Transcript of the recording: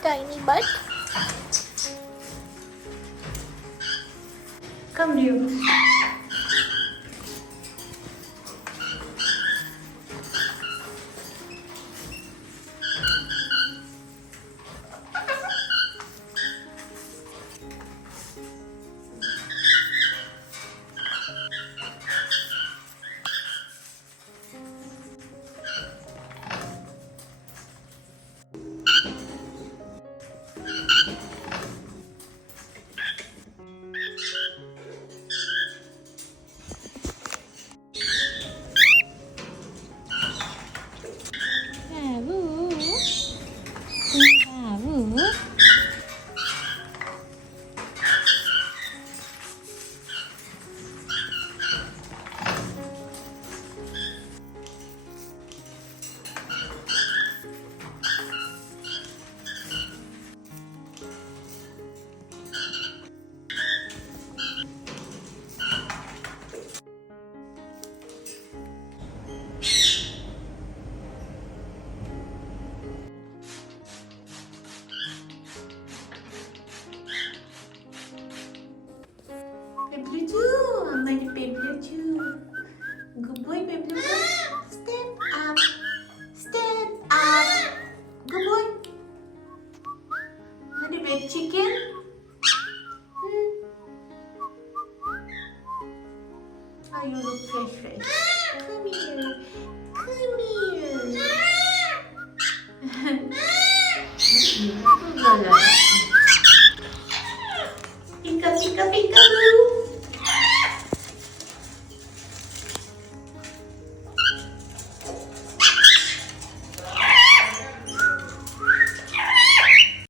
tiny butt. Come, Rio. Babu. Babu. Pebluju, mana Pebluju? Good boy, Pebluju. Step up, step up. Good boy. Mana red chicken? Oh, you look fresh. Come here, come here. Good girl. Pika, pika, pika, boo.